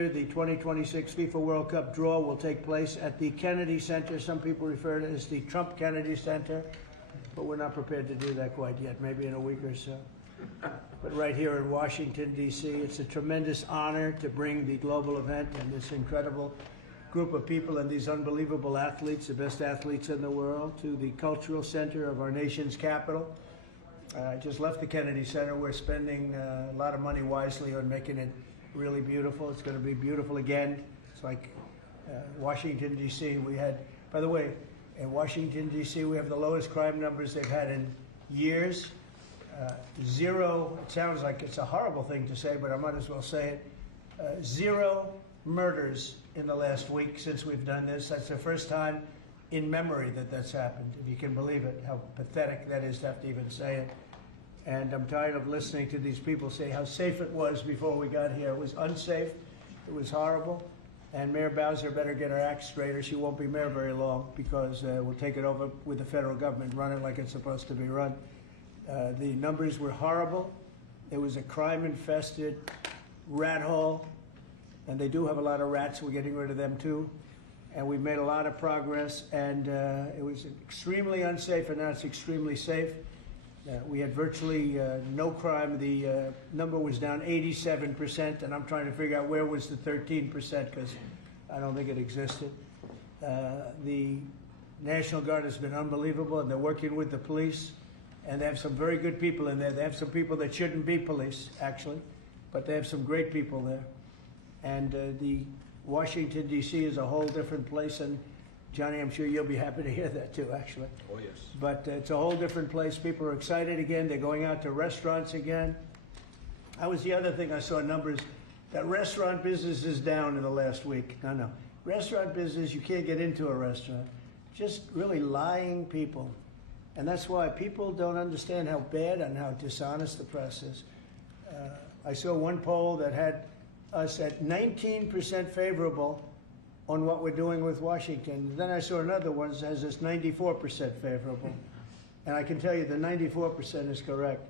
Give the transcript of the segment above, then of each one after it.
The 2026 FIFA World Cup draw will take place at the Kennedy Center. Some people refer to it as the Trump Kennedy Center, but we're not prepared to do that quite yet, maybe in a week or so. But right here in Washington, D.C., it's a tremendous honor to bring the global event and this incredible group of people and these unbelievable athletes, the best athletes in the world, to the cultural center of our nation's capital. I just left the Kennedy Center. We're spending a lot of money wisely on making it really beautiful. It's going to be beautiful again. It's like Washington, D.C. We had, by the way, in Washington, D.C., we have the lowest crime numbers they've had in years. Zero, it sounds like it's a horrible thing to say, but I might as well say it. Zero murders in the last week since we've done this. That's the first time in memory that that's happened, if you can believe it, how pathetic that is to have to even say it. And I'm tired of listening to these people say how safe it was before we got here. It was unsafe. It was horrible. And Mayor Bowser better get her act straight or she won't be mayor very long, because we'll take it over with the federal government, run it like it's supposed to be run. The numbers were horrible. It was a crime-infested rat hole. And they do have a lot of rats. We're getting rid of them, too. And we've made a lot of progress. And it was extremely unsafe, and now it's extremely safe. We had virtually no crime. The number was down 87%, and I'm trying to figure out where was the 13%, because I don't think it existed. The National Guard has been unbelievable, and they're working with the police, and they have some very good people in there. They have some people that shouldn't be police, actually, but they have some great people there. And the Washington, D.C. is a whole different place, and Johnny, I'm sure you'll be happy to hear that too, actually. Oh, yes. But it's a whole different place. People are excited again. They're going out to restaurants again. That was the other thing I saw numbers, that restaurant business is down in the last week. No. Restaurant business, you can't get into a restaurant. Just really lying people. And that's why people don't understand how bad and how dishonest the press is. I saw one poll that had us at 19% favorable on what we're doing with Washington. Then I saw another one that has us 94% favorable. And I can tell you the 94% is correct.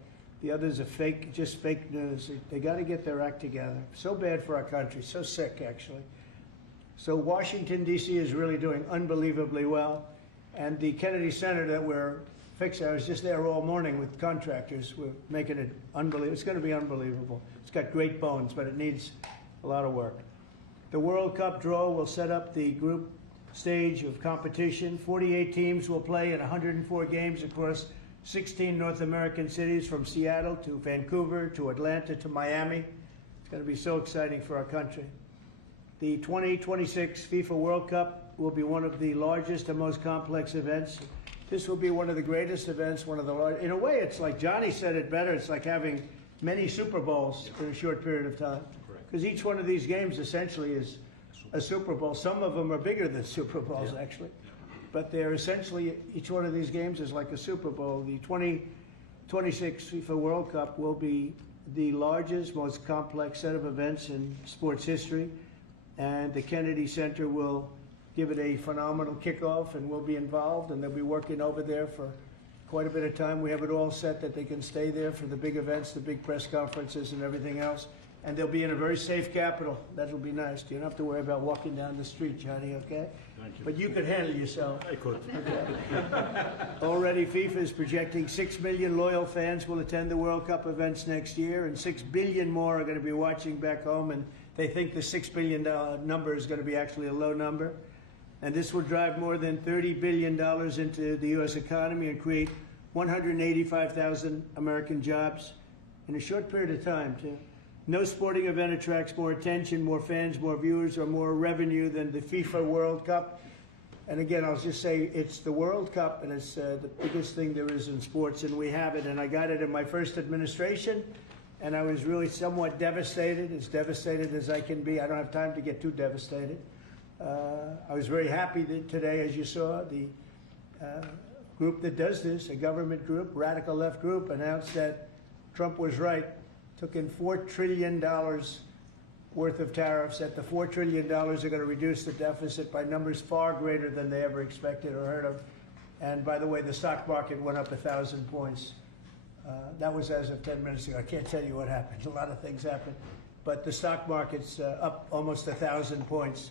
The others are fake, just fake news. They got to get their act together. So bad for our country, so sick, actually. So Washington, D.C. is really doing unbelievably well. And the Kennedy Center that we're fixing, I was just there all morning with contractors. We're making it unbelievable. It's going to be unbelievable. It's got great bones, but it needs a lot of work. The World Cup draw will set up the group stage of competition. 48 teams will play in 104 games across 16 North American cities, from Seattle to Vancouver to Atlanta to Miami. It's going to be so exciting for our country. The 2026 FIFA World Cup will be one of the largest and most complex events. This will be one of the greatest events, one of the largest. In a way, it's like Gianni said it better. It's like having many Super Bowls in a short period of time. Because each one of these games essentially is a Super Bowl. Some of them are bigger than Super Bowls, actually. But they're essentially, each one of these games is like a Super Bowl. The 2026 FIFA World Cup will be the largest, most complex set of events in sports history. And the Kennedy Center will give it a phenomenal kickoff, and we'll be involved, and they'll be working over there for quite a bit of time. We have it all set that they can stay there for the big events, the big press conferences and everything else. And they'll be in a very safe capital. That'll be nice. You don't have to worry about walking down the street, Johnny, okay? Thank you. But you could handle yourself. I could. Okay. Already, FIFA is projecting 6 million loyal fans will attend the World Cup events next year, and 6 billion more are going to be watching back home, and they think the $6 billion number is going to be actually a low number. And this will drive more than $30 billion into the U.S. economy and create 185,000 American jobs in a short period of time, too. No sporting event attracts more attention, more fans, more viewers, or more revenue than the FIFA World Cup. And again, I'll just say it's the World Cup, and it's the biggest thing there is in sports, and we have it. And I got it in my first administration, and I was really somewhat devastated, as devastated as I can be. I don't have time to get too devastated. I was very happy that today, as you saw, the group that does this, a government group, radical left group, announced that Trump was right. Took in $4 trillion worth of tariffs. That the $4 trillion are going to reduce the deficit by numbers far greater than they ever expected or heard of. And by the way, the stock market went up 1,000 points. That was as of 10 minutes ago. I can't tell you what happened. A lot of things happened. but the stock market's up almost 1,000 points.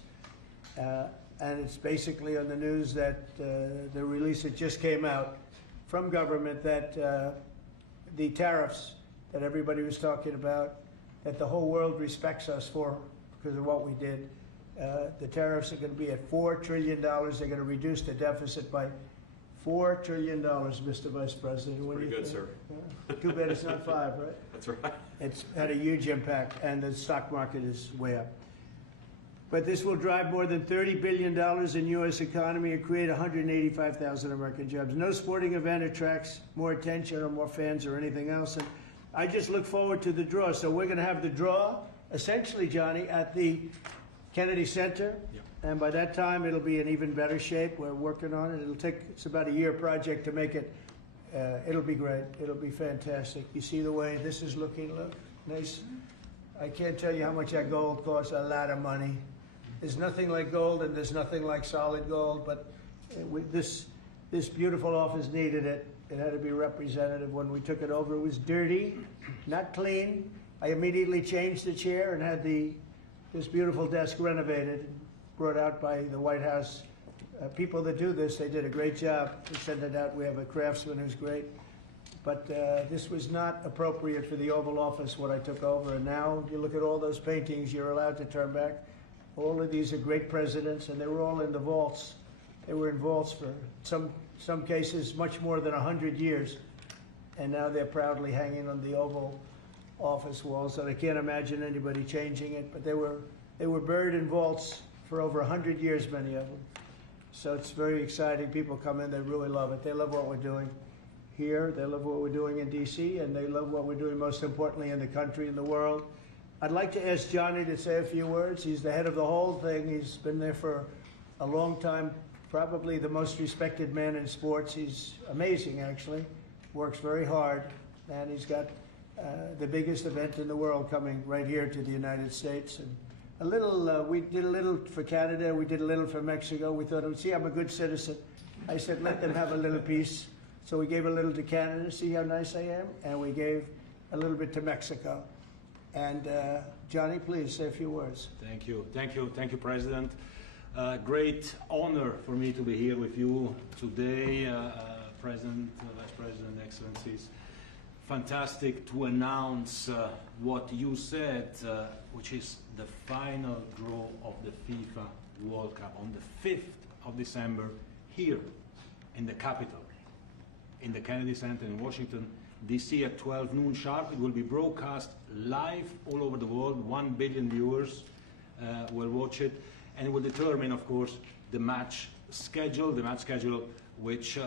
And it's basically on the news that the release that just came out from government that the tariffs that everybody was talking about, that the whole world respects us for because of what we did. The tariffs are going to be at $4 trillion. They're going to reduce the deficit by $4 trillion, Mr. Vice President. Pretty good, sir. Too bad it's not 5, right? That's right. It's had a huge impact, and the stock market is way up. But this will drive more than $30 billion in U.S. economy and create 185,000 American jobs. No sporting event attracts more attention or more fans or anything else. And I just look forward to the draw. So we're going to have the draw, essentially, Johnny, at the Kennedy Center. Yep. And by that time, it'll be in even better shape. We're working on it. It's about a year project to make it. It'll be great. It'll be fantastic. You see the way this is looking? Look, nice. I can't tell you how much that gold costs. A lot of money. There's nothing like gold, and there's nothing like solid gold, but this beautiful office needed it. It had to be representative. When we took it over, it was dirty, not clean. I immediately changed the chair and had this beautiful desk renovated, brought out by the White House. People that do this, they did a great job. We sent it out. We have a craftsman who's great. But this was not appropriate for the Oval Office, what I took over. And now you look at all those paintings you're allowed to turn back. All of these are great presidents, and they were all in the vaults. They were in vaults for some cases much more than 100 years, and now they're proudly hanging on the Oval Office walls. And I can't imagine anybody changing it. But they were buried in vaults for over 100 years, many of them. So it's very exciting. People come in, they really love it. They love what we're doing here. They love what we're doing in D.C., and they love what we're doing, most importantly, in the country and the world. I'd like to ask Gianni to say a few words. He's the head of the whole thing. He's been there for a long time, probably the most respected man in sports. He's amazing, actually. Works very hard, and he's got the biggest event in the world coming right here to the United States. And a little, we did a little for Canada. We did a little for Mexico. We thought, see, I'm a good citizen. I said, let them have a little piece. So we gave a little to Canada. See how nice I am? And we gave a little bit to Mexico. And Gianni, please say a few words. Thank you, President. Great honor for me to be here with you today, President, Vice President, Excellencies. Fantastic to announce what you said, which is the final draw of the FIFA World Cup on the 5th of December here in the capital, in the Kennedy Center in Washington, D.C. at 12 noon sharp. It will be broadcast live all over the world. 1 billion viewers will watch it, and it will determine, of course, the match schedule, which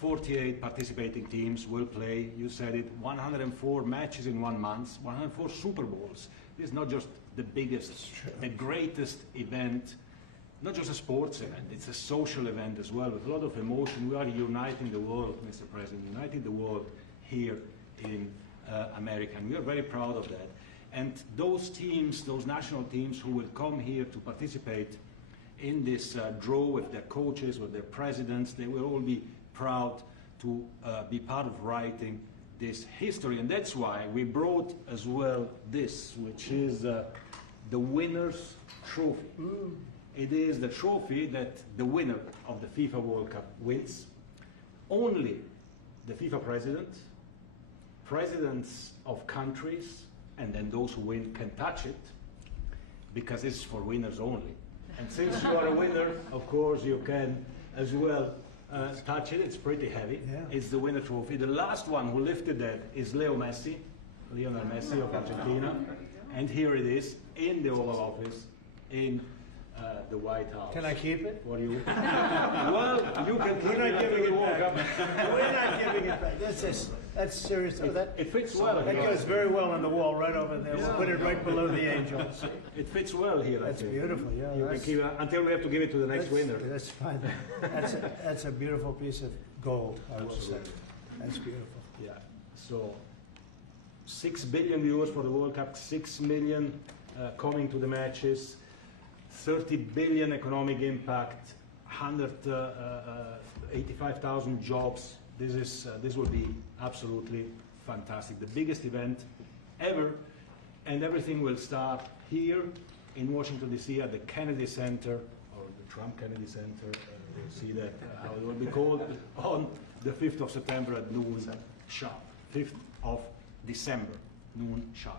48 participating teams will play. You said it, 104 matches in 1 month, 104 Super Bowls. This is not just the biggest, the greatest event, not just a sports event, it's a social event as well, with a lot of emotion. We are uniting the world, Mr. President, uniting the world here in America, and we are very proud of that. And those teams, those national teams who will come here to participate in this draw with their coaches, with their presidents, they will all be proud to be part of writing this history. And that's why we brought as well this, which is the winner's trophy. It is the trophy that the winner of the FIFA World Cup wins. Only the FIFA presidents of countries, and then those who win can touch it, because it's for winners only. And since you are a winner, of course, you can as well touch it. It's pretty heavy. Yeah. It's the winner trophy. The last one who lifted that is Lionel Messi of Argentina. And here it is in the Oval Office in the White House. Can I keep it? What do you? Well, you can keep it. We're not giving it back. We're not giving it back. That's serious. Oh, it fits well. That goes very well on the wall right over there. We'll put it right below the angels. It fits well here. That's beautiful. Yeah. You can keep it until we have to give it to the next winner. That's fine. That's a beautiful piece of gold. I will say. That's beautiful. Yeah. So 6 billion viewers for the World Cup. 6 million coming to the matches. 30 billion economic impact. 185,000 jobs. This will be absolutely fantastic. The biggest event ever and everything will start here in Washington, D.C. at the Kennedy Center, or the Trump Kennedy Center. You'll see that, how it will be called, on the 5th of September at noon sharp. 5th of December, noon sharp.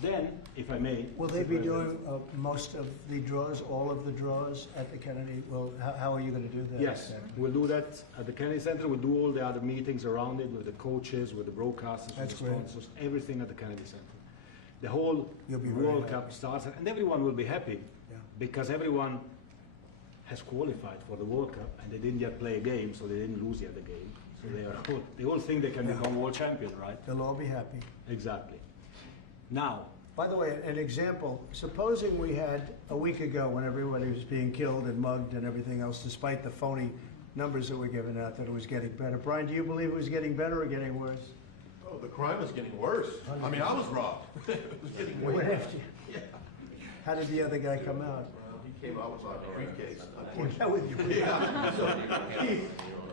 Then, if I may... Will they be doing most of the draws, all of the draws at the Kennedy? Well, how are you going to do that? Yes, we'll do that at the Kennedy Center. We'll do all the other meetings around it with the coaches, with the broadcasters, with the sponsors, everything at the Kennedy Center. The whole World Cup starts, and everyone will be happy because everyone has qualified for the World Cup, and they didn't yet play a game, so they didn't lose yet the game. So they all think they can become world champion, right? They'll all be happy. Exactly. Now, by the way, an example, supposing we had a week ago when everybody was being killed and mugged and everything else, despite the phony numbers that were given out, that it was getting better. Brian, do you believe it was getting better or getting worse? Oh, the crime was getting worse. I mean, I was robbed. It was getting way worse. How did the other guy come out? Well, he came out with a briefcase. Came out with your Yeah. So,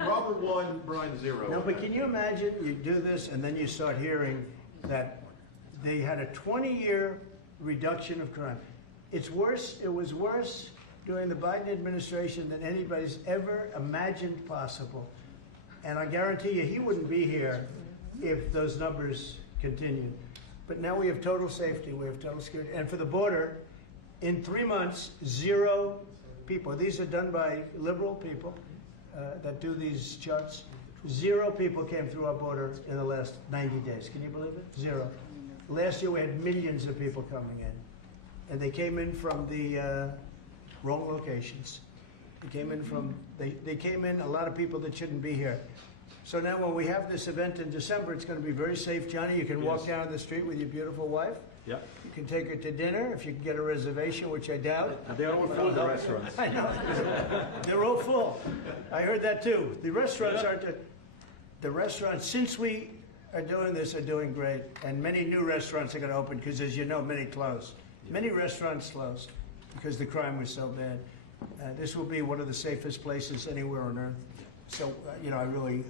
Robert 1, Brian 0. No, but can you imagine you do this and then you start hearing that they had a 20-year reduction of crime. It's worse, it was worse during the Biden administration than anybody's ever imagined possible. And I guarantee you he wouldn't be here if those numbers continued. But now we have total safety, we have total security. And for the border, in 3 months, 0 people. These are done by liberal people that do these charts. 0 people came through our border in the last 90 days. Can you believe it? 0. Last year we had millions of people coming in. And they came in from the wrong locations. They came in from, they came in, a lot of people that shouldn't be here. So now when we have this event in December, it's going to be very safe. Johnny, you can walk down the street with your beautiful wife. yeah, You can take her to dinner if you can get a reservation, which I doubt. they're all full, the restaurants. I know. They're all full. I heard that too. The restaurants aren't, the restaurants, since we are doing this, are doing great. And many new restaurants are going to open because, as you know, many closed. Many restaurants closed because the crime was so bad. This will be one of the safest places anywhere on earth. So, you know, I really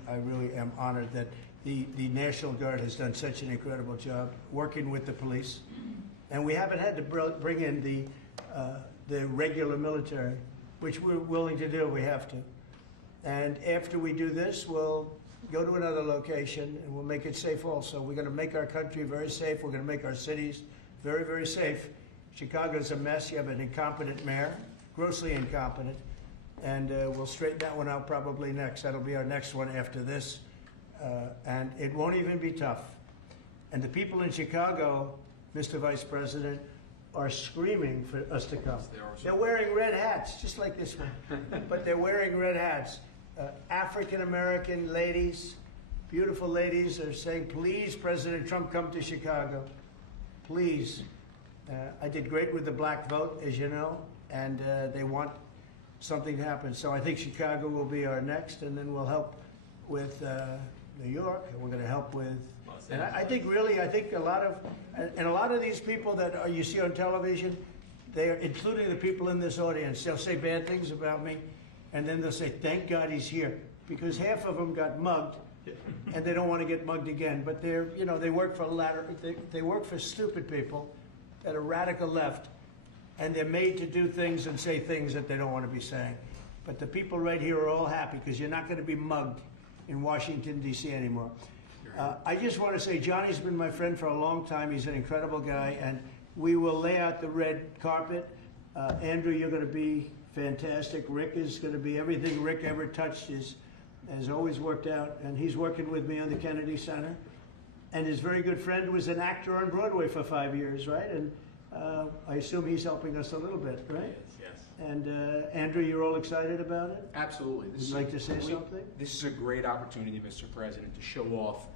am honored that the National Guard has done such an incredible job working with the police. And we haven't had to bring in the regular military, which we're willing to do if we have to. And after we do this, we'll go to another location and we'll make it safe also. We're going to make our country very safe. We're going to make our cities very, very safe. Chicago's a mess. You have an incompetent mayor, grossly incompetent. And we'll straighten that one out probably next. That'll be our next one after this. And it won't even be tough. And the people in Chicago, Mr. Vice President, are screaming for us to come. They're wearing red hats, just like this one. But they're wearing red hats. African-American ladies, beautiful ladies, are saying, please, President Trump, come to Chicago. Please. I did great with the black vote, as you know, and they want something to happen. So I think Chicago will be our next, and then we'll help with New York, and we're going to help with, and I think a lot of these people that you see on television, they're, including the people in this audience, they'll say bad things about me, and then they'll say, thank God he's here, because half of them got mugged, and they don't want to get mugged again. But they're, you know, they work for they work for stupid people that are radical left, and they're made to do things and say things that they don't want to be saying. But the people right here are all happy because you're not going to be mugged in Washington, D.C. anymore. I just want to say Johnny's been my friend for a long time. He's an incredible guy, and we will lay out the red carpet. Andrew, you're going to be fantastic. Rick is going to be everything Rick ever touched has always worked out, and he's working with me on the Kennedy Center. And his very good friend was an actor on Broadway for 5 years, right? And I assume he's helping us a little bit, right? Yes. And Andrew, you're all excited about it? Absolutely. Would you like to say something? This is a great opportunity, Mr. President, to show off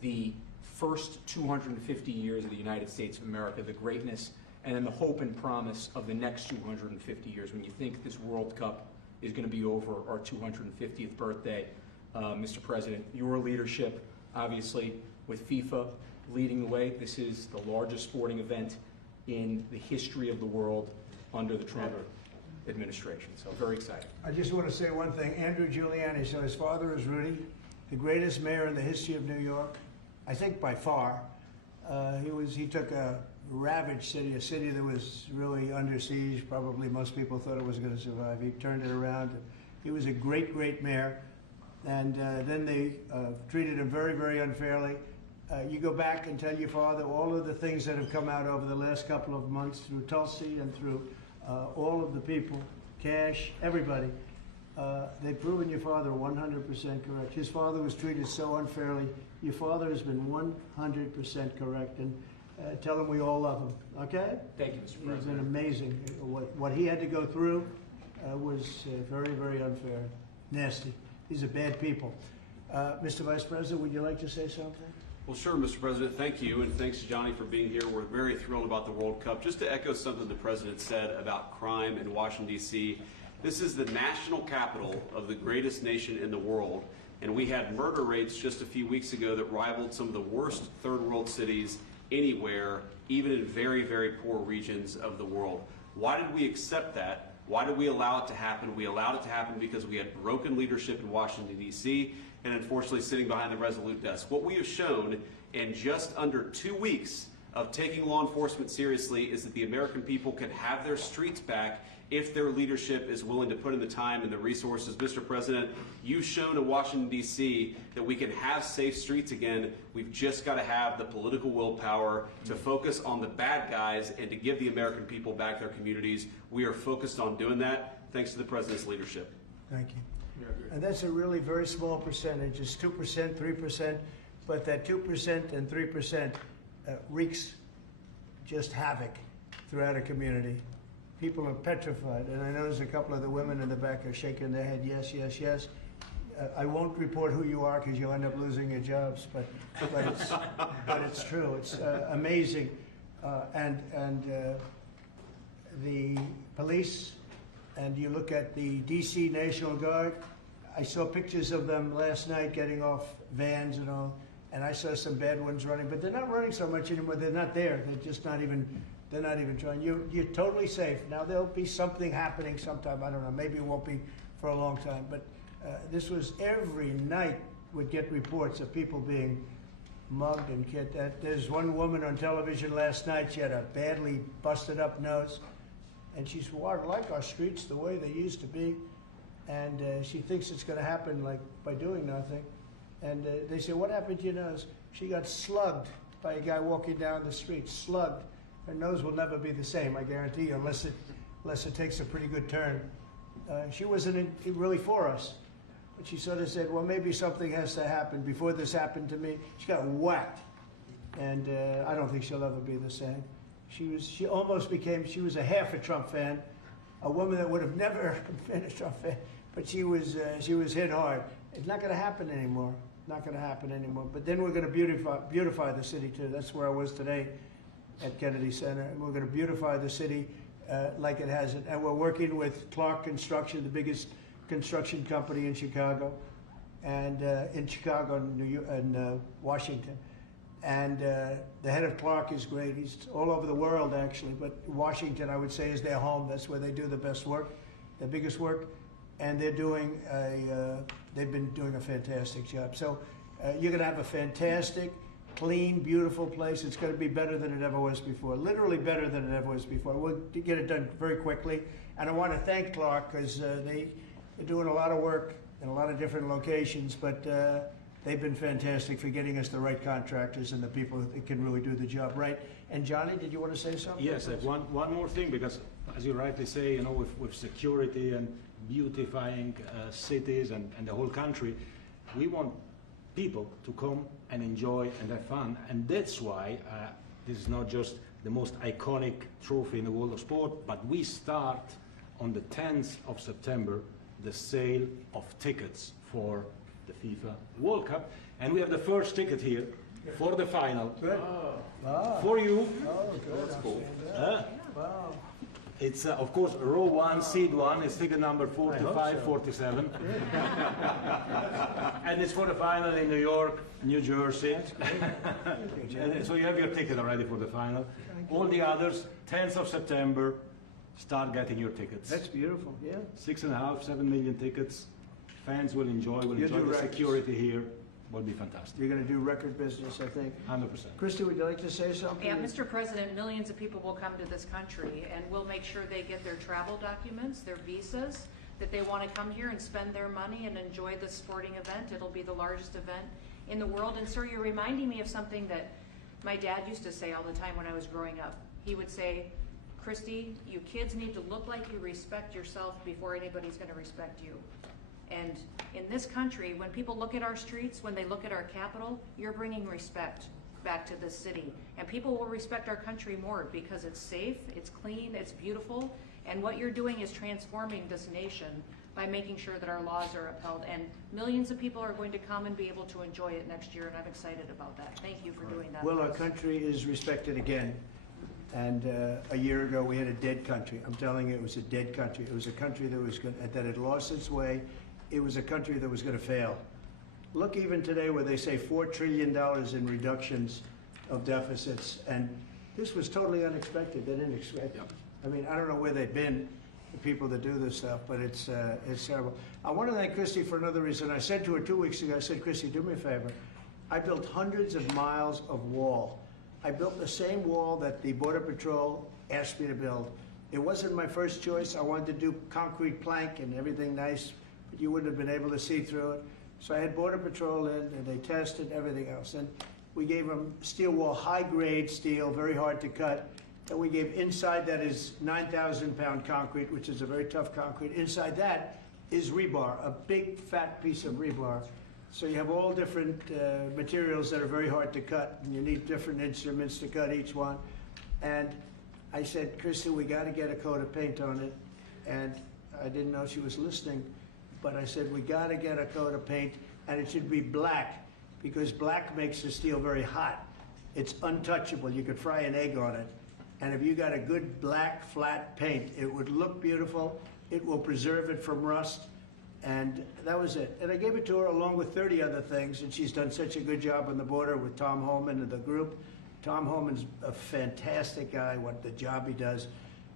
the first 250 years of the United States of America, the greatness, and then the hope and promise of the next 250 years. When you think this World Cup is going to be over our 250th birthday, Mr. President, your leadership, obviously, with FIFA leading the way, this is the largest sporting event in the history of the world under the Trump administration. So very excited. I just want to say one thing. Andrew Giuliani, so his father is Rudy, the greatest mayor in the history of New York, I think by far. He took a ravaged city, a city that was really under siege. Probably most people thought it was going to survive. He turned it around. He was a great, great mayor. And then they treated him very, very unfairly. You go back and tell your father all of the things that have come out over the last couple of months through Tulsi and through all of the people, Cash, everybody. They've proven your father 100% correct. His father was treated so unfairly. Your father has been 100% correct. And tell him we all love him, okay? Thank you, Mr. He's President. been amazing. What he had to go through was very, very unfair, nasty. These are bad people. Mr. Vice President, would you like to say something? Well, sure, Mr. President. Thank you, and thanks, Gianni, for being here. We're very thrilled about the World Cup. Just to echo something the President said about crime in Washington, D.C., this is the national capital of the greatest nation in the world, and we had murder rates just a few weeks ago that rivaled some of the worst third world cities anywhere, even in very, very poor regions of the world. Why did we accept that? Why did we allow it to happen? We allowed it to happen because we had broken leadership in Washington, D.C., and unfortunately sitting behind the Resolute desk. What we have shown in just under 2 weeks of taking law enforcement seriously is that the American people can have their streets back if their leadership is willing to put in the time and the resources. Mr. President, you've shown in Washington, D.C. that we can have safe streets again. We've just got to have the political willpower to focus on the bad guys and to give the American people back their communities. We are focused on doing that thanks to the President's leadership. Thank you. And that's a really very small percentage. It's 2%, 3%, but that 2% and 3% wreaks just havoc throughout a community. People are petrified, and I notice a couple of the women in the back are shaking their head, yes, yes, yes. I won't report who you are because you'll end up losing your jobs, but it's true. It's amazing, and the police, and you look at the D.C. National Guard. I saw pictures of them last night getting off vans and all, and I saw some bad ones running, but they're not running so much anymore. They're not there. They're just not even. They're not even trying. You're totally safe. Now there'll be something happening sometime. I don't know. Maybe it won't be for a long time. But this was every night would get reports of people being mugged and killed. There's one woman on television last night. She had a badly busted up nose, and she's well, I like our streets the way they used to be, and she thinks it's going to happen like by doing nothing. And they say, what happened to your nose? She got slugged by a guy walking down the street. Slugged. Her nose will never be the same, I guarantee you, unless it takes a pretty good turn. She wasn't really for us, but she sort of said, well, maybe something has to happen. Before this happened to me, she got whacked, and I don't think she'll ever be the same. She almost became, she was a half a Trump fan, a woman that would have never been a Trump fan, but she was hit hard. It's not going to happen anymore. Not going to happen anymore. But then we're going to beautify the city too. That's where I was today at Kennedy Center, and we're going to beautify the city like it hasn't. And we're working with Clark Construction, the biggest construction company in Chicago, and New York, and Washington. And the head of Clark is great. He's all over the world, actually, but Washington, I would say, is their home. That's where they do the best work, the biggest work, and they've been doing a fantastic job. So you're going to have a fantastic, clean, beautiful place. It's going to be better than it ever was before, literally better than it ever was before. We'll get it done very quickly. And I want to thank Clark because they're doing a lot of work in a lot of different locations, but they've been fantastic for getting us the right contractors and the people that can really do the job right. And Gianni, did you want to say something? Yes, I have one more thing, because as you rightly say, you know, with security and beautifying cities and the whole country, we want people to come and enjoy and have fun, and that's why this is not just the most iconic trophy in the world of sport, but we start on the 10th of September the sale of tickets for the FIFA World Cup, and we have the first ticket here for the final. Good. For you. Oh, good. That's cool. Wow. It's, of course, row 1, seed 1, is ticket number 4547. And it's for the final in New York, New Jersey. And so you have your ticket already for the final. All the others, 10th of September, start getting your tickets. That's beautiful, yeah. 6.5, 7 million tickets. Fans will enjoy do the records. security here. Would be fantastic. You're going to do record business, I think. 100%. Christy, would you like to say something? Yeah, Mr. President, millions of people will come to this country, and we'll make sure they get their travel documents, their visas, that they want to come here and spend their money and enjoy the sporting event. It'll be the largest event in the world. And sir, you're reminding me of something that my dad used to say all the time when I was growing up. He would say, Christy, you kids need to look like you respect yourself before anybody's going to respect you. And in this country, when people look at our streets, when they look at our capital, you're bringing respect back to this city. And people will respect our country more because it's safe, it's clean, it's beautiful. And what you're doing is transforming this nation by making sure that our laws are upheld. And millions of people are going to come and be able to enjoy it next year, and I'm excited about that. Thank you for doing that. Well, our country is respected again. And a year ago, we had a dead country. I'm telling you, it was a dead country. It was a country that had lost its way. It was a country that was going to fail. Look, even today, where they say $4 trillion in reductions of deficits, and this was totally unexpected. They didn't expect it. I mean, I don't know where they've been, the people that do this stuff, but it's terrible. I want to thank Christy for another reason. I said to her 2 weeks ago, I said, Christy, do me a favor. I built hundreds of miles of wall. I built the same wall that the Border Patrol asked me to build. It wasn't my first choice. I wanted to do concrete plank and everything nice, but you wouldn't have been able to see through it. So I had Border Patrol in, and they tested everything else. And we gave them steel wall, high-grade steel, very hard to cut. And we gave inside that is 9,000-pound concrete, which is a very tough concrete. Inside that is rebar, a big, fat piece of rebar. So you have all different materials that are very hard to cut, and you need different instruments to cut each one. And I said, Kristen, we got to get a coat of paint on it. And I didn't know she was listening, but I said, we got to get a coat of paint, and it should be black, because black makes the steel very hot. It's untouchable. You could fry an egg on it. And if you got a good black, flat paint, it would look beautiful. It will preserve it from rust. And that was it. And I gave it to her along with 30 other things, and she's done such a good job on the border with Tom Holman and the group. Tom Holman's a fantastic guy, what the job he does,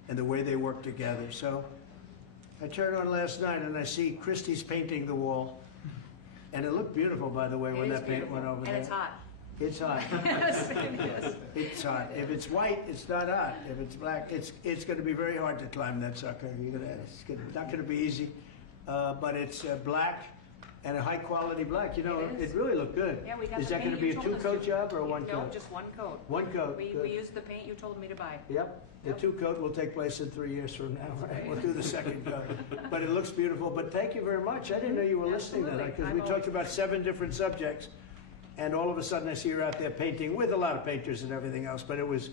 and the way they work together. So I turned on last night, and I see Christie's painting the wall. And it looked beautiful, by the way, when that paint went over there. And it's hot. It's hot. Yes, it is. It's hot. If it's white, it's not hot. If it's black, it's going to be very hard to climb that sucker. It's not going to be easy. But it's black and a high quality black. You know, it really looked good. Yeah, we got Is the that going paint to be you a told us two-coat to. job or a one No, coat? just one coat. One coat. We Good. used the paint you told me to buy. Yep. The Yep. two-coat will take place in 3 years from now. right. We'll do the second coat. But it looks beautiful. But thank you very much. I didn't know you were listening to that, Absolutely. because we I'm talked about 7 different subjects, and all of a sudden I see her out there painting with a lot of painters and everything else. But it was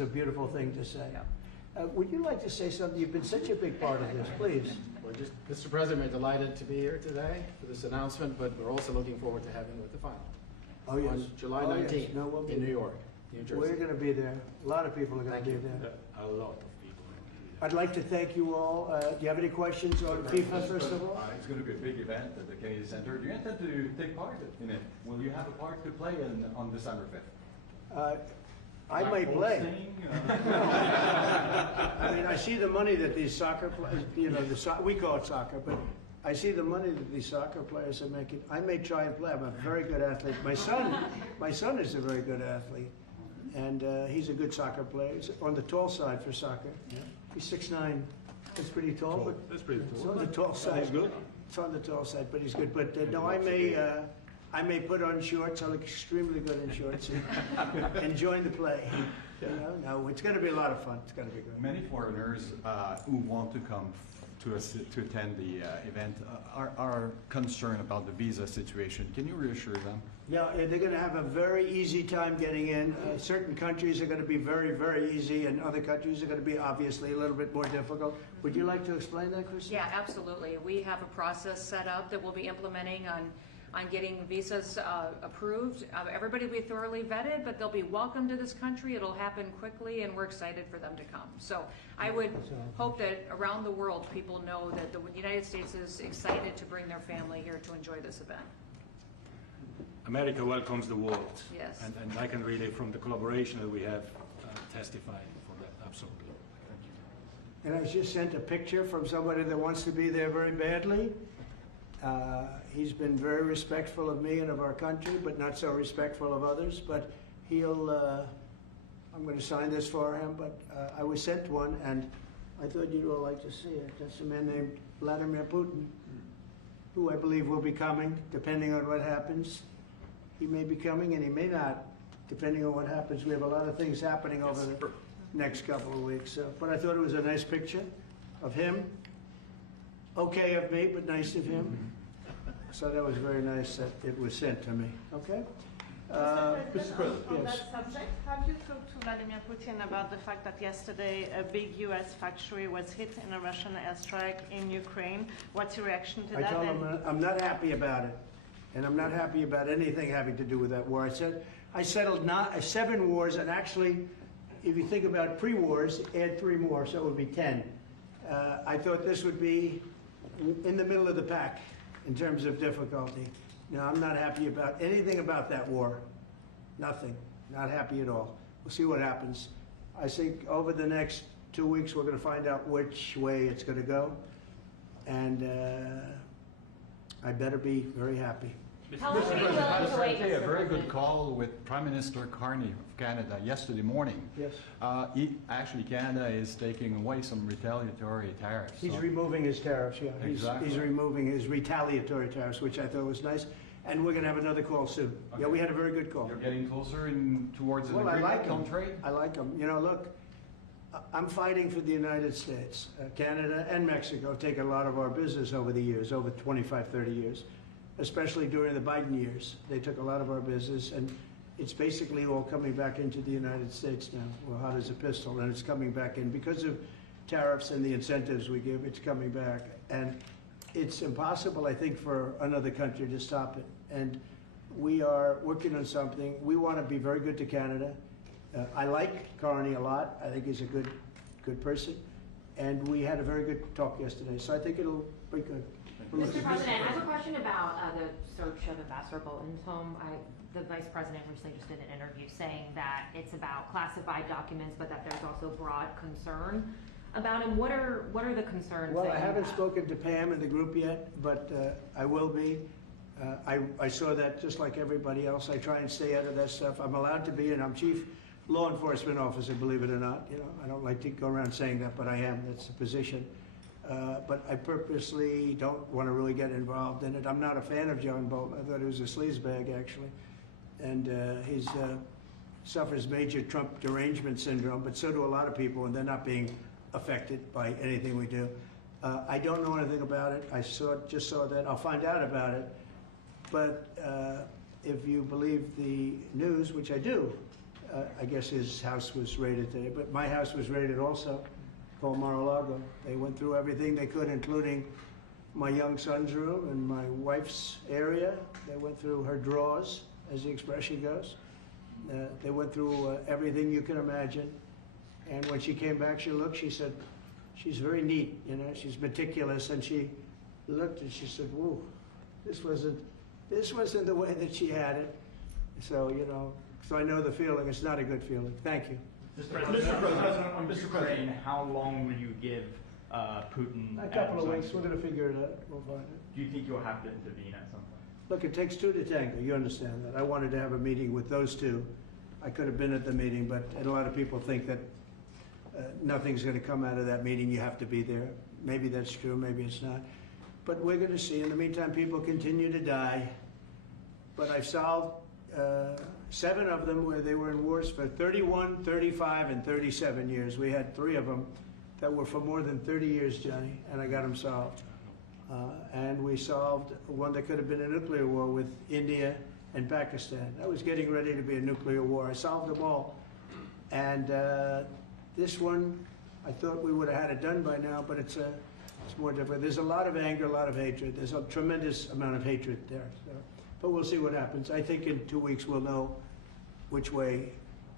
a beautiful thing to say. Yeah. Would you like to say something? You've been such a big part of this. Please. We're just, Mr. President, we're delighted to be here today for this announcement, but we're also looking forward to having you at the final. Oh, yes. On July Oh, yes. 19th No, we'll be in New there. York, New Jersey. We're going to be there. A lot of people are going to Thank be you. there. A lot of people. I'd like to thank you all. Do you have any questions on FIFA, first of all? It's going to be a big event at the Kennedy Center. Do you intend to take part in it? Will you have a part to play on December 5th? I may play. I mean, I see the money that these soccer players, you know, we call it soccer, but I see the money that these soccer players are making. I may try and play. I'm a very good athlete. My son is a very good athlete, and he's a good soccer player. He's on the tall side for soccer. He's 6'9". That's pretty tall. But That's pretty it's cool. on the tall side. He's good. It's on the tall side, but he's good. But no, I may put on shorts. I look extremely good in shorts and join the play. You know, no, it's going to be a lot of fun. It's going to be good. Many foreigners who want to come to attend the event are concerned about the visa situation. Can you reassure them? Yeah, they're going to have a very easy time getting in. Certain countries are going to be very, very easy, and other countries are going to be obviously a little bit more difficult. Would you like to explain that, Chris? Yeah, absolutely. We have a process set up that we'll be implementing on getting visas approved. Everybody will be thoroughly vetted, but they'll be welcome to this country. It'll happen quickly, and we're excited for them to come. So I would hope that around the world people know that the United States is excited to bring their family here to enjoy this event. America welcomes the world. Yes. And I can really, from the collaboration that we have, testify for that, absolutely. And I just sent a picture from somebody that wants to be there very badly. He's been very respectful of me and of our country, but not so respectful of others. But I'm going to sign this for him, but I was sent one, and I thought you'd all like to see it. That's a man named Vladimir Putin, who I believe will be coming, depending on what happens. He may be coming, and he may not, depending on what happens. We have a lot of things happening over the next couple of weeks. But I thought it was a nice picture of him. Okay of me, but nice of him. So that was very nice that it was sent to me. Okay? Mr. President. On Yes. that subject, have you talked to Vladimir Putin about the fact that yesterday a big U.S. factory was hit in a Russian airstrike in Ukraine? What's your reaction to I that? told him I'm not happy about it, and I'm not happy about anything having to do with that war. I settled 7 wars, and actually, if you think about pre-wars, add 3 more, so it would be 10. I thought this would be in the middle of the pack in terms of difficulty. No, I'm not happy about anything about that war. Nothing. Not happy at all. We'll see what happens. I think over the next 2 weeks, we're going to find out which way it's going to go. And I better be very happy. How long are you willing to wait, A Mr. very good President? call with Prime Minister Carney of Canada yesterday morning. Yes. Actually, Canada is taking away some retaliatory tariffs. He's so- removing his tariffs, yeah. Exactly. He's removing his retaliatory tariffs, which I thought was nice. And we're going to have another call soon. Yeah, we had a very good call. You're getting closer towards an Well, I agreement like on him. trade? I like him. You know, look, I'm fighting for the United States. Canada and Mexico take a lot of our business over the years, over 25, 30 years, especially during the Biden years. They took a lot of our business, and it's basically all coming back into the United States now. Well, hot as a pistol, and it's coming back in. Because of tariffs and the incentives we give, it's coming back. And it's impossible, I think, for another country to stop it. And we are working on something. We want to be very good to Canada. I like Carney a lot. I think he's a good person. And we had a very good talk yesterday, so I think it'll be good. Mr. President, I have a question about the search of Ambassador Bolton's home. The Vice President recently just did an interview saying that it's about classified documents, but that there's also broad concern about him. What are the concerns? Well, that I you haven't have? spoken to Pam in the group yet, but I will be. I saw that just like everybody else. I try and stay out of that stuff. I'm allowed to be, and I'm chief law enforcement officer, believe it or not. You know, I don't like to go around saying that, but I am. That's the position. But I purposely don't want to really get involved in it. I'm not a fan of John Bolton. I thought he was a sleazebag, actually. And he suffers major Trump derangement syndrome, but so do a lot of people, and they're not being affected by anything we do. I don't know anything about it. I just saw that. I'll find out about it. But if you believe the news, which I do, I guess his house was raided today. But my house was raided also, called Mar-a-Lago. They went through everything they could, including my young son's room and my wife's area. They went through her drawers, as the expression goes. They went through everything you can imagine. And when she came back, she said, she's very neat, you know, she's meticulous. And she looked and she said, whoa, this wasn't the way that she had it. So, you know, so I know the feeling. It's not a good feeling. Thank you. Mr. President, on Ukraine, how long will you give Putin? A couple of and weeks, we're going to figure it out. We'll find it. Do you think you'll have to intervene at some point? Look, it takes 2 to tango. You understand that. I wanted to have a meeting with those 2. I could have been at the meeting, but a lot of people think that nothing's going to come out of that meeting. You have to be there. Maybe that's true. Maybe it's not. But we're going to see. In the meantime, people continue to die. But I've solved 7 of them where they were in wars for 31, 35, and 37 years. We had 3 of them that were for more than 30 years, Johnny, and I got them solved. And we solved one that could have been a nuclear war with India and Pakistan. That was getting ready to be a nuclear war. I solved them all. And this one, I thought we would have had it done by now, but it's more difficult. There's a lot of anger, a lot of hatred. There's a tremendous amount of hatred there. So. But we'll see what happens. I think in 2 weeks we'll know which way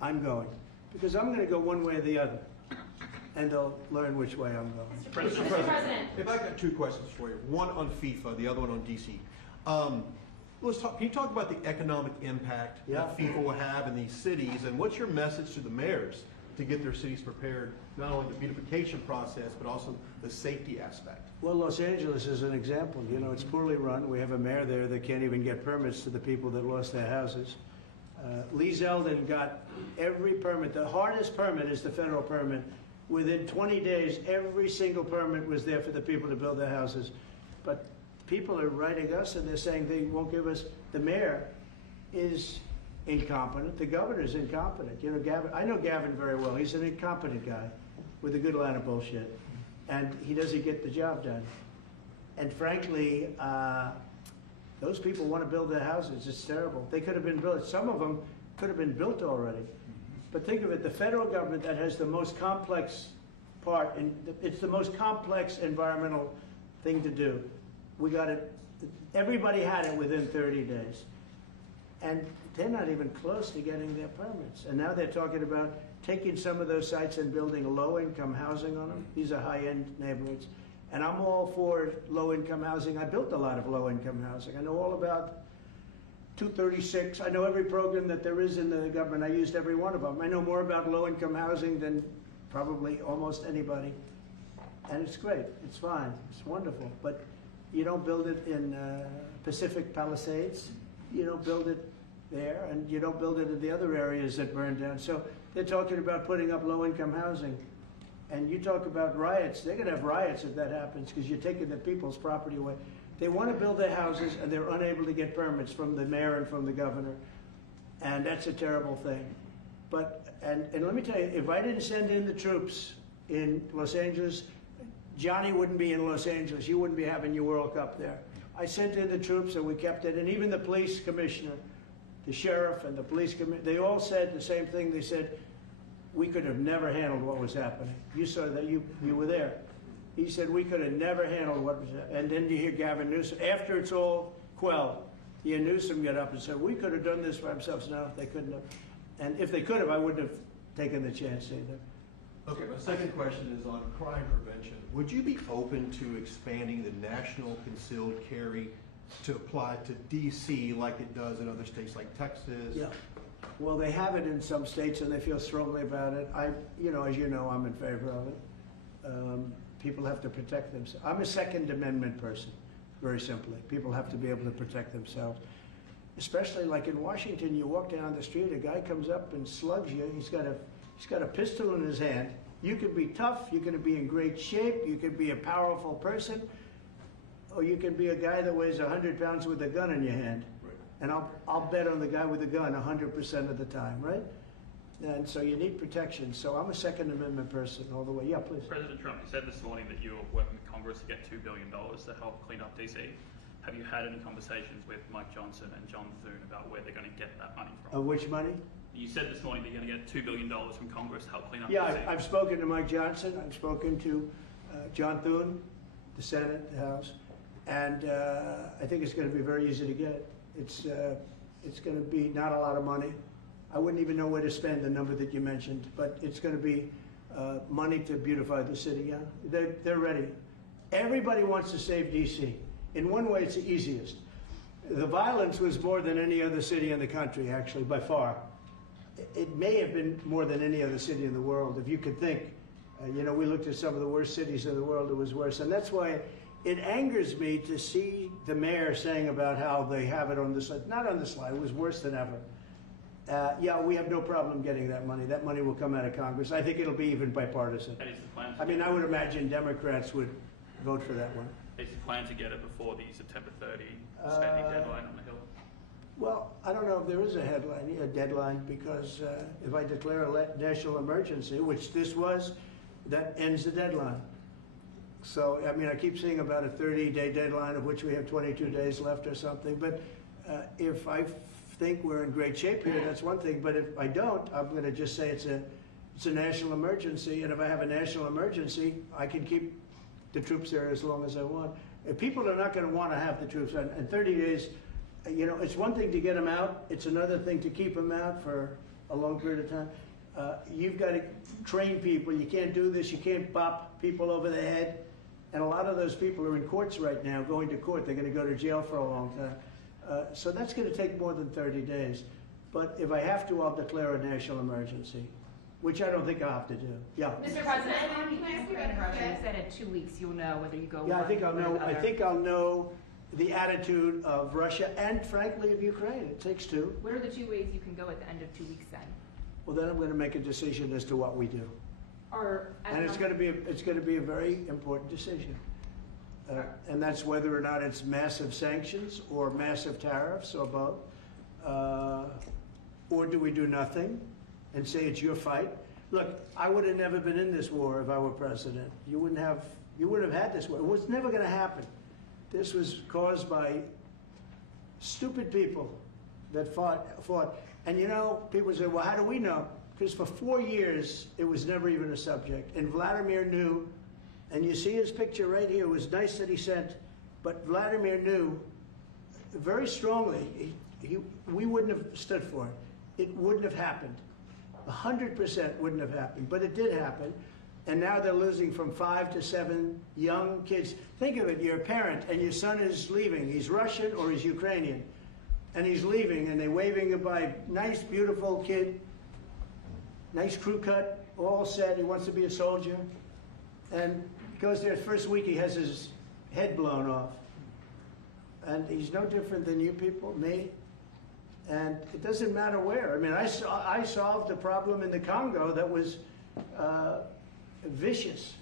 I'm going. Because I'm going to go one way or the other. And they'll learn which way I'm going. Mr. President, if I got 2 questions for you, one on FIFA, the other one on DC. Can you talk about the economic impact that FIFA will have in these cities, and what's your message to the mayors to get their cities prepared, not only the beautification process, but also the safety aspect? Well, Los Angeles is an example. You know, it's poorly run. We have a mayor there that can't even get permits to the people that lost their houses. Lee Zeldin got every permit. The hardest permit is the federal permit. Within 20 days, every single permit was there for the people to build their houses. But people are writing us and they're saying they won't give us. The mayor is incompetent. The governor's incompetent. You know, Gavin, I know Gavin very well. He's an incompetent guy with a good line of bullshit. And he doesn't get the job done. And frankly, those people want to build their houses. It's terrible. They could have been built. Some of them could have been built already. But think of it, the federal government that has the most complex part, and it's the most complex environmental thing to do. We got it, everybody had it within 30 days. And they're not even close to getting their permits. And now they're talking about taking some of those sites and building low-income housing on them. These are high-end neighborhoods. And I'm all for low-income housing. I built a lot of low-income housing. I know all about 236. I know every program that there is in the government. I used every one of them. I know more about low-income housing than probably almost anybody. And it's great. It's fine. It's wonderful. But you don't build it in Pacific Palisades. You don't build it there, and you don't build it in the other areas that burn down. So they're talking about putting up low-income housing. And you talk about riots. They're going to have riots if that happens because you're taking the people's property away. They want to build their houses, and they're unable to get permits from the mayor and from the governor. And that's a terrible thing. But, and let me tell you, if I didn't send in the troops in Los Angeles, Gianni wouldn't be in Los Angeles. You wouldn't be having your World Cup there. I sent in the troops, and we kept it. And even the police commissioner, the sheriff and the police commissioner, they all said the same thing. They said, we could have never handled what was happening. You saw that, you were there. He said, we could have never handled what was happening. And then you hear Gavin Newsom, after it's all quelled, you hear Newsom get up and say, we could have done this for ourselves. No, they couldn't have. And if they could have, I wouldn't have taken the chance either. Okay, my second question is on crime prevention. Would you be open to expanding the national concealed carry to apply to D.C. like it does in other states like Texas? Yeah. Well, they have it in some states, and they feel strongly about it. You know, as you know, I'm in favor of it. People have to protect themselves. I'm a Second Amendment person, very simply. People have to be able to protect themselves. Especially like in Washington, you walk down the street, a guy comes up and slugs you. He's got a pistol in his hand. You can be tough, you can be in great shape, you can be a powerful person, or you can be a guy that weighs 100 pounds with a gun in your hand. Right. And I'll bet on the guy with the gun 100% of the time, right? And so you need protection. So I'm a Second Amendment person all the way. Yeah, please. President Trump, you said this morning that you were working with Congress to get $2 billion to help clean up DC. Have you had any conversations with Mike Johnson and John Thune about where they're going to get that money from? Which money? You said this morning that you're going to get $2 billion from Congress to help clean up Yeah, DC. I've spoken to Mike Johnson. I've spoken to John Thune, the Senate, the House, and I think it's going to be very easy to get. It's going to be not a lot of money. I wouldn't even know where to spend the number that you mentioned, but it's going to be money to beautify the city. Yeah, they're ready. Everybody wants to save D.C. In one way, it's the easiest. The violence was more than any other city in the country, actually, by far. It may have been more than any other city in the world, if you could think. You know, we looked at some of the worst cities in the world, it was worse. And that's why it angers me to see the mayor saying about how they have it on the slide. Not on the slide, it was worse than ever. Yeah, we have no problem getting that money. That money will come out of Congress. I think it'll be even bipartisan. And is the plan I mean, I would imagine Democrats would vote for that one. Is the plan to get it before the September 30 spending deadline on the Hill? Well, I don't know if there is a deadline, because if I declare a national emergency, which this was, that ends the deadline. So, I mean, I keep seeing about a 30-day deadline, of which we have 22 days left or something. But if I think we're in great shape here, that's one thing. But if I don't, I'm going to just say it's a national emergency. And if I have a national emergency, I can keep the troops there as long as I want. If people are not going to want to have the troops on, in 30 days, you know, it's one thing to get them out. It's another thing to keep them out for a long period of time. You've got to train people. You can't do this. You can't bop people over the head. And a lot of those people are in courts right now, going to court. They're going to go to jail for a long time. So that's going to take more than 30 days. But if I have to, I'll declare a national emergency. which I don't think I'll have to do. Yeah. Mr. President, Ukraine and Russia, you said in 2 weeks you'll know whether you go Yeah, I one think I'll way or know. the I other. think I'll know the attitude of Russia and, frankly, of Ukraine. It takes two. What are the 2 ways you can go at the end of 2 weeks then? Well, then I'm going to make a decision as to what we do, Or and it's going to be a very important decision. And that's whether or not it's massive sanctions or massive tariffs or both, or do we do nothing and say it's your fight? Look, I would have never been in this war if I were president. You wouldn't have had this war. It was never going to happen. This was caused by stupid people that fought. And you know, people say, well, how do we know? Because for 4 years, it was never even a subject. And Vladimir knew, and you see his picture right here. It was nice that he sent, but Vladimir knew very strongly we wouldn't have stood for it. It wouldn't have happened. 100% wouldn't have happened, but it did happen. And now they're losing from 5 to 7 young kids. Think of it, you're a parent and your son is leaving. He's Russian or he's Ukrainian. And he's leaving and they're waving goodbye. Nice, beautiful kid. Nice crew cut, all set. He wants to be a soldier. And goes there, first week he has his head blown off. And he's no different than you people, me. And it doesn't matter where. I mean, I solved a problem in the Congo that was vicious.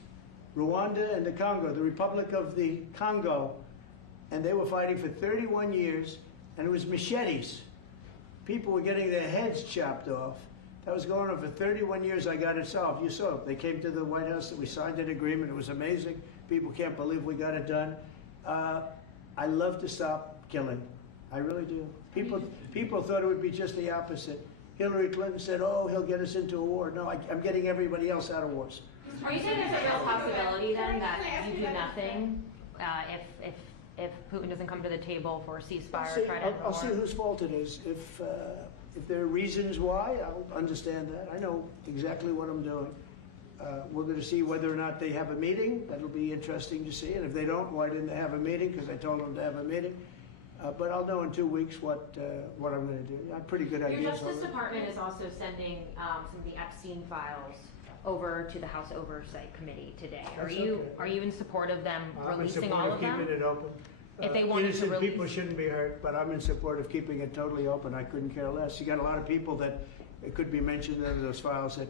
Rwanda and the Congo, the Republic of the Congo. And they were fighting for 31 years, and it was machetes. People were getting their heads chopped off. That was going on for 31 years. I got it solved. You saw it. They came to the White House, we signed an agreement. It was amazing. People can't believe we got it done. I love to stop killing. I really do. People thought it would be just the opposite. Hillary Clinton said, oh, he'll get us into a war. No, I'm getting everybody else out of wars. Are you saying there's a real possibility then that you do nothing if Putin doesn't come to the table for a ceasefire? I'll see whose fault it is. If there are reasons why, I'll understand that. I know exactly what I'm doing. We're going to see whether or not they have a meeting. That'll be interesting to see. And if they don't, why didn't they have a meeting? Because I told them to have a meeting. But I'll know in 2 weeks what I'm going to do. I have pretty good ideas. Your Justice Department is also sending some of the Epstein files over to the House Oversight Committee today. Are you in support of them releasing all of them? I'm in support of keeping it open. If they wanted to release, people shouldn't be hurt, but I'm in support of keeping it totally open. I couldn't care less. You got a lot of people that it could be mentioned in those files that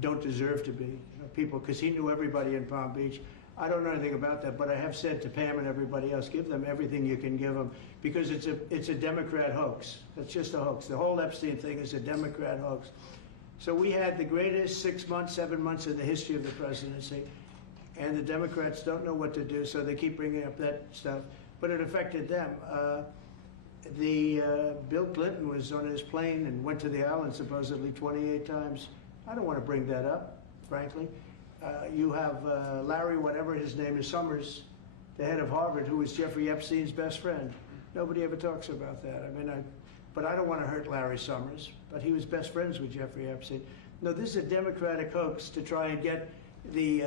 don't deserve to be. People, because he knew everybody in Palm Beach. I don't know anything about that, but I have said to Pam and everybody else, give them everything you can give them, because it's a Democrat hoax. It's just a hoax. The whole Epstein thing is a Democrat hoax. So we had the greatest 6 months, 7 months in the history of the presidency, and the Democrats don't know what to do, so they keep bringing up that stuff. But it affected them. Bill Clinton was on his plane and went to the island supposedly 28 times. I don't want to bring that up, frankly. You have Larry, whatever his name is, Summers, the head of Harvard, who was Jeffrey Epstein's best friend. Nobody ever talks about that. I mean, but I don't want to hurt Larry Summers, but he was best friends with Jeffrey Epstein. No, this is a Democratic hoax to try and get the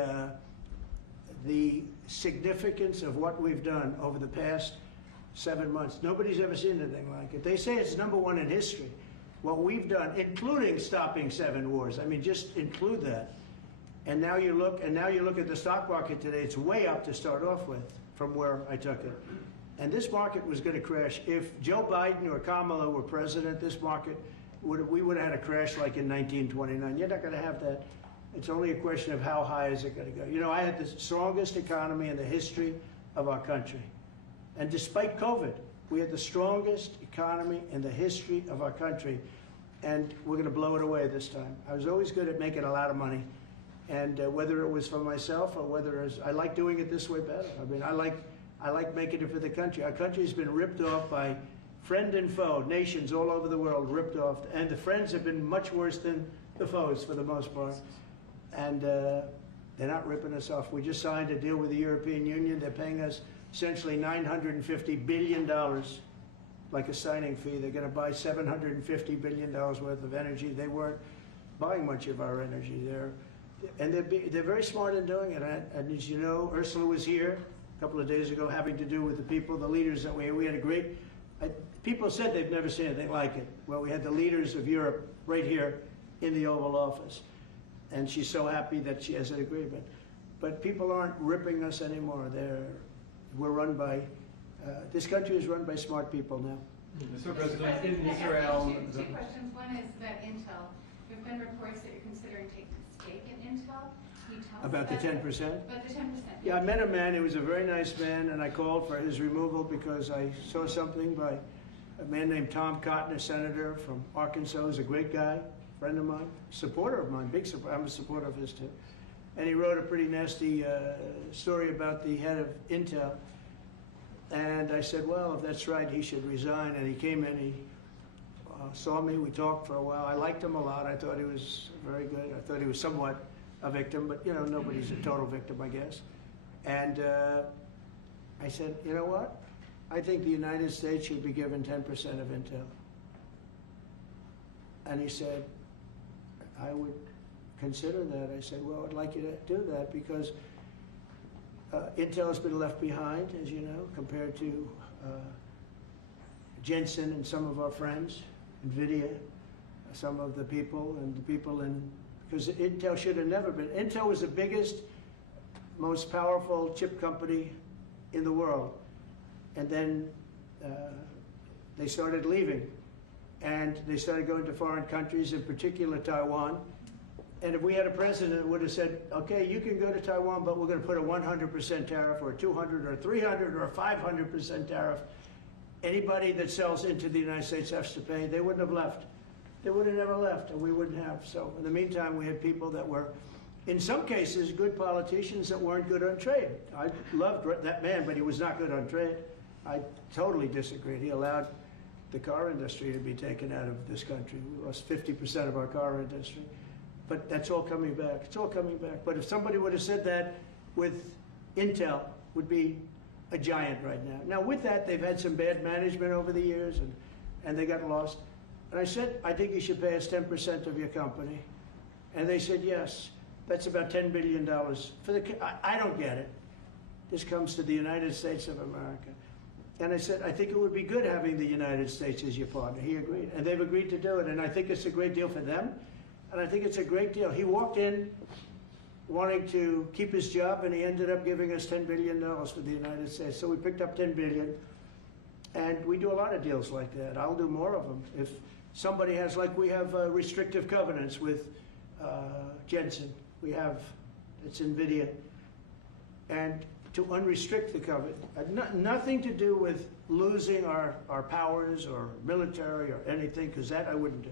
significance of what we've done over the past 7 months. Nobody's ever seen anything like it. They say it's #1 in history. What we've done, including stopping 7 wars. I mean, just include that. And now you look at the stock market today. It's way up to start off with from where I took it. And this market was going to crash. If Joe Biden or Kamala were president, this market we would have had a crash like in 1929. You're not going to have that. It's only a question of how high is it going to go. You know, I had the strongest economy in the history of our country. And despite COVID, we had the strongest economy in the history of our country. And we're going to blow it away this time. I was always good at making a lot of money. And whether it was for myself or whether I like doing it this way better. I mean, I like making it for the country. Our country's been ripped off by friend and foe, nations all over the world ripped off. And the friends have been much worse than the foes for the most part. And they're not ripping us off. We just signed a deal with the European Union. They're paying us essentially $950 billion, like a signing fee. They're going to buy $750 billion worth of energy. They weren't buying much of our energy there. And they're very smart in doing it. And as you know, Ursula was here a couple of days ago having to do with the people, the leaders that we had a great, people said they've never seen anything like it. Well, we had the leaders of Europe right here in the Oval Office. and she's so happy that she has an agreement. But people aren't ripping us anymore. We're run by, this country is run by smart people now. Mr. President, in Israel, Two questions. One is about Intel. There have been reports that you're considering taking a stake in Intel. Can you tell us About the 10%? About the 10%. Yeah, I met a man, he was a very nice man, and I called for his removal because I saw something by a man named Tom Cotton, a senator from Arkansas, who's a great guy, friend of mine, supporter of mine, big supporter, I'm a supporter of his too. And he wrote a pretty nasty story about the head of Intel. And I said, well, if that's right, he should resign. And he came in, he saw me, we talked for a while. I liked him a lot. I thought he was very good. I thought he was somewhat a victim, but you know, nobody's a total victim, I guess. And I said, you know what? I think the United States should be given 10% of Intel. And he said, I would consider that. I said, well, I'd like you to do that because Intel has been left behind, as you know, compared to Jensen and some of our friends, NVIDIA, some of the people, and the people in, because Intel should have never been. Intel was the biggest, most powerful chip company in the world. And then they started leaving. And they started going to foreign countries, in particular Taiwan. And if we had a president who would have said, okay, you can go to Taiwan, but we're going to put a 100% tariff or a 200 or 300 or a 500% tariff, anybody that sells into the United States has to pay. They wouldn't have left. They would have never left, and we wouldn't have. So in the meantime, we had people that were, in some cases, good politicians that weren't good on trade. I loved that man, but he was not good on trade. I totally disagreed. He allowed the car industry to be taken out of this country. We lost 50% of our car industry. But that's all coming back. It's all coming back. But if somebody would have said that with Intel, would be a giant right now. Now with that, they've had some bad management over the years, and they got lost. And I said, I think you should pay us 10% of your company. And they said, yes. That's about $10 billion. I don't get it. This comes to the United States of America. And I said, I think it would be good having the United States as your partner. He agreed. And they've agreed to do it. And I think it's a great deal for them. And I think it's a great deal. He walked in wanting to keep his job, and he ended up giving us $10 billion for the United States. So we picked up $10 billion. And we do a lot of deals like that. I'll do more of them. If somebody has, like we have restrictive covenants with Jensen. We have, it's NVIDIA. And to unrestrict the covenant, nothing to do with losing our powers or military or anything, because that I wouldn't do.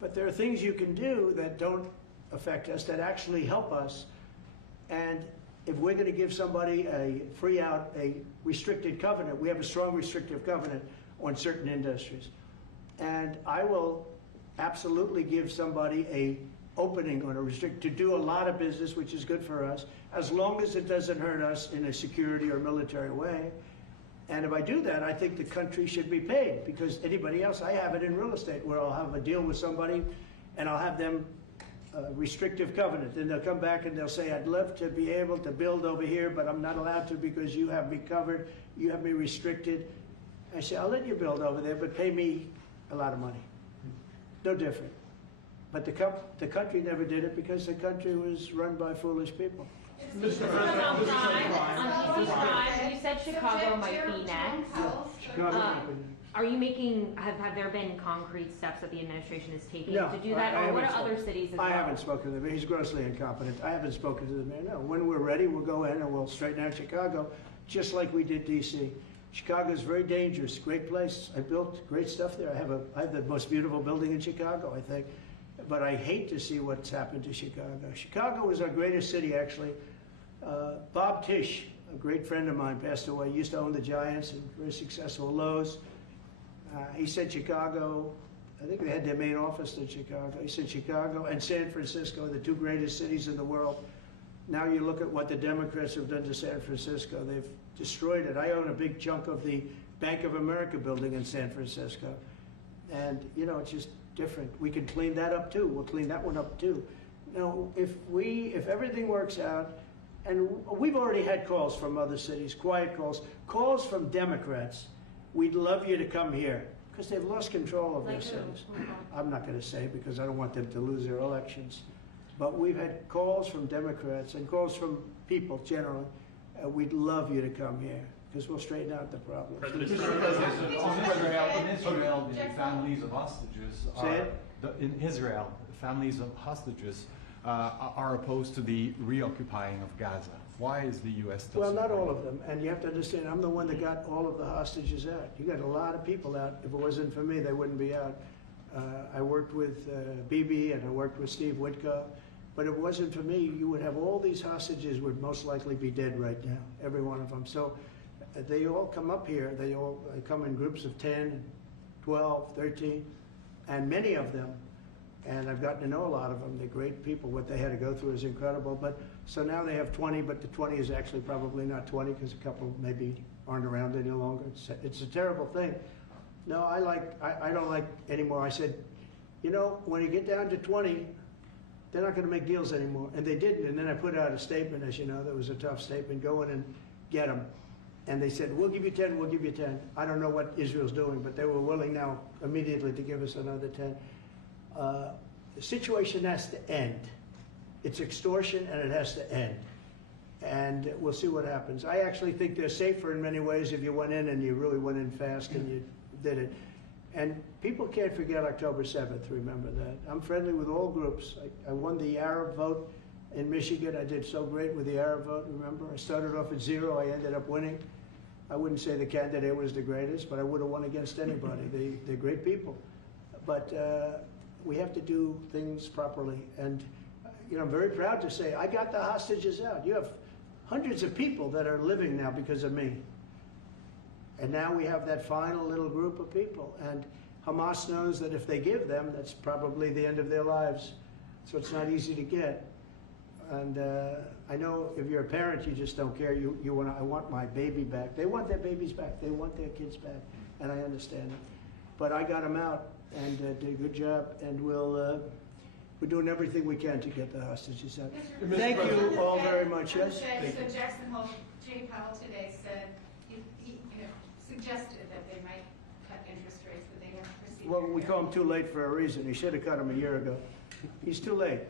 But there are things you can do that don't affect us, that actually help us. And if we're going to give somebody a free out, a restricted covenant, we have a strong restrictive covenant on certain industries. And I will absolutely give somebody a opening on a restrict to do a lot of business, which is good for us, as long as it doesn't hurt us in a security or military way. And if I do that, I think the country should be paid, because anybody else, I have it in real estate where I'll have a deal with somebody and I'll have them restrictive covenant. Then they'll come back and they'll say, I'd love to be able to build over here, but I'm not allowed to because you have me covered, you have me restricted. I say, I'll let you build over there, but pay me a lot of money. No different. But the country never did it because the country was run by foolish people. You said Chicago might be next. Are you making, have there been concrete steps that the administration is taking to do that? Or what are other cities as well? I haven't spoken to them. He's grossly incompetent. I haven't spoken to the mayor. No, when we're ready, we'll go in and we'll straighten out Chicago, just like we did D.C. Chicago is very dangerous, great place. I built great stuff there. I have the most beautiful building in Chicago, I think. But I hate to see what's happened to Chicago. Chicago was our greatest city, actually. Bob Tisch, a great friend of mine, passed away. He used to own the Giants and very successful Lowe's. He said Chicago, I think they had their main office in Chicago. He said Chicago and San Francisco are the two greatest cities in the world. Now you look at what the Democrats have done to San Francisco. They've destroyed it. I own a big chunk of the Bank of America building in San Francisco. And, you know, it's just different. We can clean that up too. We'll clean that one up too. Now, if everything works out, and we've already had calls from other cities, quiet calls from Democrats, we'd love you to come here, because they've lost control of their cities. I'm not going to say because I don't want them to lose their elections. But we've had calls from Democrats and calls from people generally. We'd love you to come here because we'll straighten out the problems. In Israel, the families of hostages in Israel, the families of hostages are opposed to the reoccupying of Gaza. Why is the U.S. still Well, not supporting all of them. And you have to understand, I'm the one that got all of the hostages out. You got a lot of people out. If it wasn't for me, they wouldn't be out. I worked with Bibi and I worked with Steve Witkoff. But if it wasn't for me, you would have all these hostages would most likely be dead right now, every one of them. So they all come up here. They all come in groups of 10, 12, 13, and many of them, and I've gotten to know a lot of them. They're great people. What they had to go through is incredible. But so now they have 20, but the 20 is actually probably not 20 because a couple maybe aren't around any longer. It's a terrible thing. No, I don't like anymore. I said, you know, when you get down to 20, they're not going to make deals anymore. And they didn't. And then I put out a statement, as you know, that was a tough statement, go in and get them. And they said, we'll give you 10, we'll give you 10. I don't know what Israel's doing, but they were willing now immediately to give us another 10. The situation has to end. It's extortion and it has to end. And we'll see what happens. I actually think they're safer in many ways if you went in and you really went in fast and you did it. And people can't forget October 7th, remember that. I'm friendly with all groups. I won the Arab vote in Michigan. I did so great with the Arab vote, remember? I started off at 0, I ended up winning. I wouldn't say the candidate was the greatest, but I would have won against anybody. They're great people. But we have to do things properly. And you know, I'm very proud to say I got the hostages out. You have hundreds of people that are living now because of me. And now we have that final little group of people. And Hamas knows that if they give them, that's probably the end of their lives. So it's not easy to get. And I know if you're a parent, you just don't care. You want, I want my baby back. They want their babies back. They want their kids back. And I understand it. But I got them out and did a good job. And we're doing everything we can to get the hostages out. Thank you all very much. Yes? So Jackson Hole, Jay Powell today said, he suggested that they might cut interest rates, but they haven't proceeded. Well, we call him too late for a reason. He should have cut him a year ago. He's too late.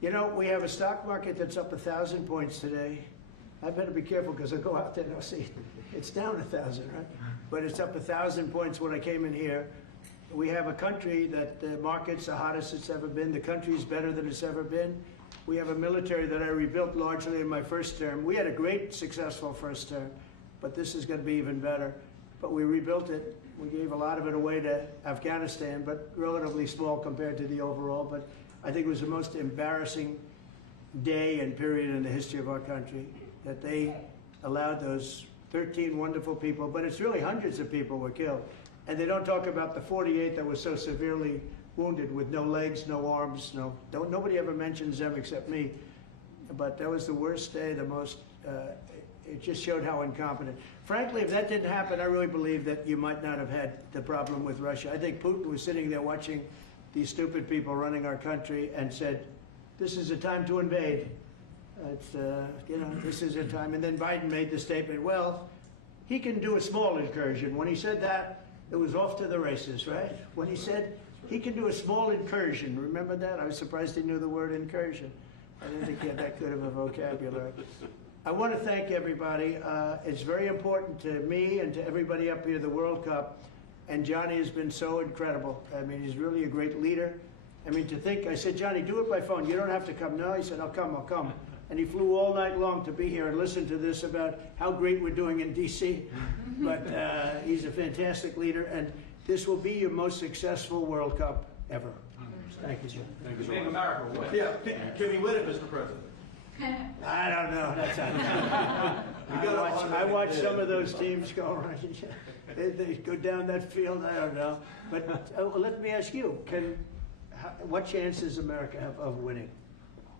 You know, we have a stock market that's up 1,000 points today. I better be careful because I go out there and I'll see it's down 1,000, right? But it's up 1,000 points when I came in here. We have a country that the market's the hottest it's ever been. The country's better than it's ever been. We have a military that I rebuilt largely in my first term. We had a great, successful first term, but this is going to be even better. But we rebuilt it. We gave a lot of it away to Afghanistan, but relatively small compared to the overall. But I think it was the most embarrassing day and period in the history of our country that they allowed those 13 wonderful people, but it's really hundreds of people were killed. And they don't talk about the 48 that were so severely wounded with no legs, no arms, nobody ever mentions them except me. But that was the worst day, the most, it just showed how incompetent. Frankly, if that didn't happen, I really believe that you might not have had the problem with Russia. I think Putin was sitting there watching these stupid people running our country and said, this is a time to invade. It's, you know, this is a time. And then Biden made the statement, well, he can do a small incursion. When he said that, it was off to the races, right? When he said he can do a small incursion, remember that? I was surprised he knew the word incursion. I didn't think he had that good of a vocabulary. I want to thank everybody. It's very important to me and to everybody up here, the World Cup. And Gianni has been so incredible. I mean, he's really a great leader. I mean, to think, I said, Gianni, do it by phone. You don't have to come. No, he said, I'll come. And he flew all night long to be here and listen to this about how great we're doing in D.C. But he's a fantastic leader, and this will be your most successful World Cup ever. Thank you, Jim. Thank you so much. Yeah, can we win it, Mr. President? I don't know. That's I watch some of those teams go around. They go down that field. I don't know. But let me ask you: what chance does America have of winning?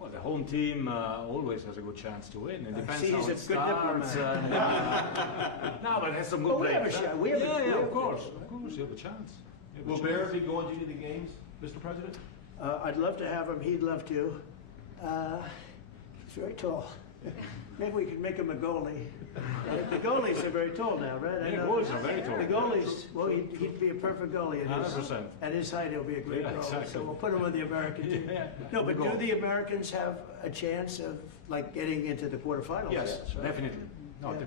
Well, the home team always has a good chance to win. It depends See, how he's it a good starts. diplomat. No, but it has some good We have a players. shot. Yeah, of course, you have a chance. Will Bears be going to any of the games, Mr. President? I'd love to have him. He'd love to. He's very tall. Maybe we could make him a goalie. The goalies are very tall now, right? I Yeah, know. goalies are very tall. The goalies, well, he'd be a perfect goalie. 100%. At his height, he'll be a great Yeah, goalie. exactly. So we'll put him on the American team. Yeah. No, but do Goal. the Americans have a chance of, like, getting into the quarterfinals? Yes, right? definitely. No, Yeah. the